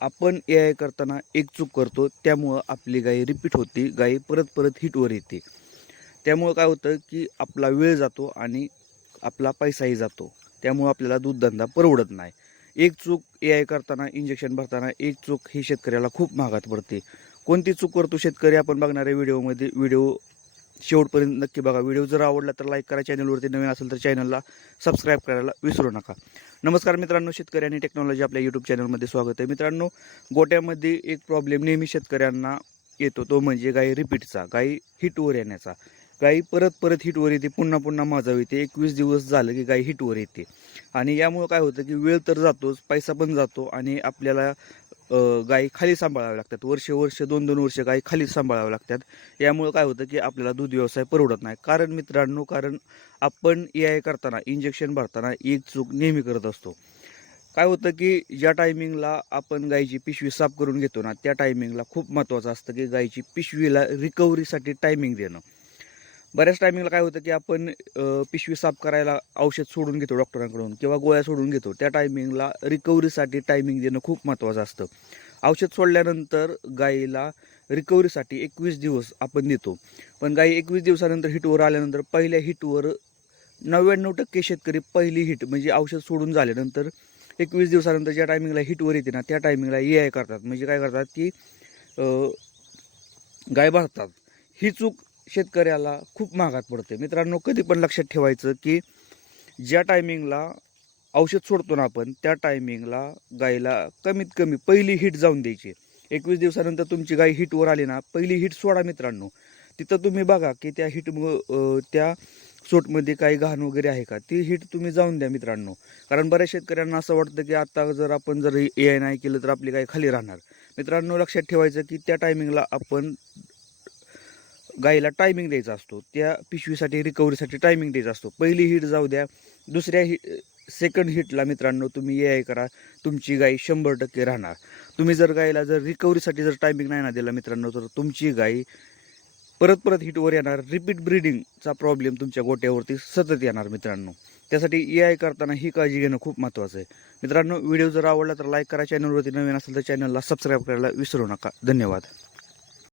आपण ए आय करताना एक चूक करतो त्यामुळं आपली गाय रिपीट होती गाई परत परत हिटवर येते. त्यामुळं काय होतं की आपला वेळ जातो आणि आपला पैसाही जातो. त्यामुळं आपल्याला दूधधंदा परवडत नाही. एक चूक ए आय करताना इंजेक्शन भरताना एक चूक ही शेतकऱ्याला खूप महागात पडते. कोणती चूक करतो शेतकरी आपण बघणाऱ्या व्हिडिओमध्ये व्हिडिओ शेवटपर्यंत नक्की बघा. व्हिडिओ जर आवडला तर लाईक करा. चॅनलवरती नवीन असेल तर चॅनलला सबस्क्राईब करायला विसरू नका. नमस्कार मित्रांनो. शेतकरी आणि टेक्नॉलॉजी आपल्या यूट्यूब चॅनलमध्ये स्वागत आहे. मित्रांनो गोट्यामध्ये एक प्रॉब्लेम नेहमी शेतकऱ्यांना येतो. तो म्हणजे गाई रिपीटचा गाई हिटवर येण्याचा. गाई परत परत हिटवर येते. पुन्हा पुन्हा माझा येते. एकवीस दिवस झालं की गाई हिटवर येते. आणि यामुळं काय होतं की वेळ तर जातोच पैसा पण जातो आणि आपल्याला गाई खाली सांभाळाव्या लागतात. वर्ष वर्ष दोन दोन वर्ष गाई खाली सांभाळाव्या लागतात. यामुळं काय होतं की आपल्याला दूध व्यवसाय परवडत नाही. कारण मित्रांनो कारण आपण ए आय करताना इंजेक्शन भरताना एक चूक नेहमी करत असतो. काय होतं की ज्या टायमिंगला आपण गाईची पिशवी साफ करून घेतो ना त्या टायमिंगला खूप महत्त्वाचं असतं की गाईची पिशवीला रिकव्हरीसाठी टायमिंग देणं. बऱ्याच टायमिंगला काय होतं की आपण पिशवी साफ करायला औषध सोडून घेतो डॉक्टरांकडून किंवा गोळ्या सोडून घेतो. त्या टायमिंगला रिकव्हरीसाठी टायमिंग देणं खूप महत्त्वाचं असतं. औषध सोडल्यानंतर गायीला रिकव्हरीसाठी एकवीस दिवस आपण देतो. पण गाई एकवीस दिवसानंतर हिटवर आल्यानंतर पहिल्या हिटवर नव्याण्णव टक्के शेतकरी पहिली हिट म्हणजे औषध सोडून झाल्यानंतर एकवीस दिवसानंतर ज्या टायमिंगला हिटवर येते ना त्या टायमिंगला ए आय करतात. म्हणजे काय करतात की गाय भरतात ही चूक शेतकऱ्याला खूप महागात पडते. मित्रांनो कधी पण लक्षात ठेवायचं की ज्या टायमिंगला औषध सोडतो ना आपण त्या टायमिंगला गायीला कमीत कमी पहिली हिट जाऊन द्यायची. एकवीस दिवसानंतर तुमची गाय हिटवर आली ना पहिली हिट सोडा मित्रांनो. तिथं तुम्ही बघा की त्या हिट त्या सोटमध्ये काही घाण वगैरे आहे का? ती हिट तुम्ही जाऊन द्या मित्रांनो. कारण बऱ्याच शेतकऱ्यांना असं वाटतं की आता जर आपण जर ए आय नाही केलं तर आपली गाय खाली राहणार. मित्रांनो लक्षात ठेवायचं की त्या टायमिंगला आपण गाईला टायमिंग द्यायचा असतो. त्या पिशवीसाठी रिकव्हरीसाठी टायमिंग द्यायचा असतो. पहिली हिट जाऊ द्या. दुसऱ्या हि सेकंड हिटला मित्रांनो तुम्ही ए आय करा. तुमची गाय शंभर टक्के राहणार. तुम्ही जर गायीला जर रिकव्हरीसाठी जर टायमिंग नाही ना दिला मित्रांनो तर तुमची गाय परत परत हिटवर येणार. रिपीट ब्रीडिंगचा प्रॉब्लेम तुमच्या गोट्यावरती सतत येणार मित्रांनो. त्यासाठी ए आय करताना ही काळजी घेणं खूप महत्त्वाचं आहे. मित्रांनो व्हिडिओ जर आवडला तर लाईक करा. चॅनलवरती नवीन असेल तर चॅनलला सबस्क्राईब करायला विसरू नका. धन्यवाद.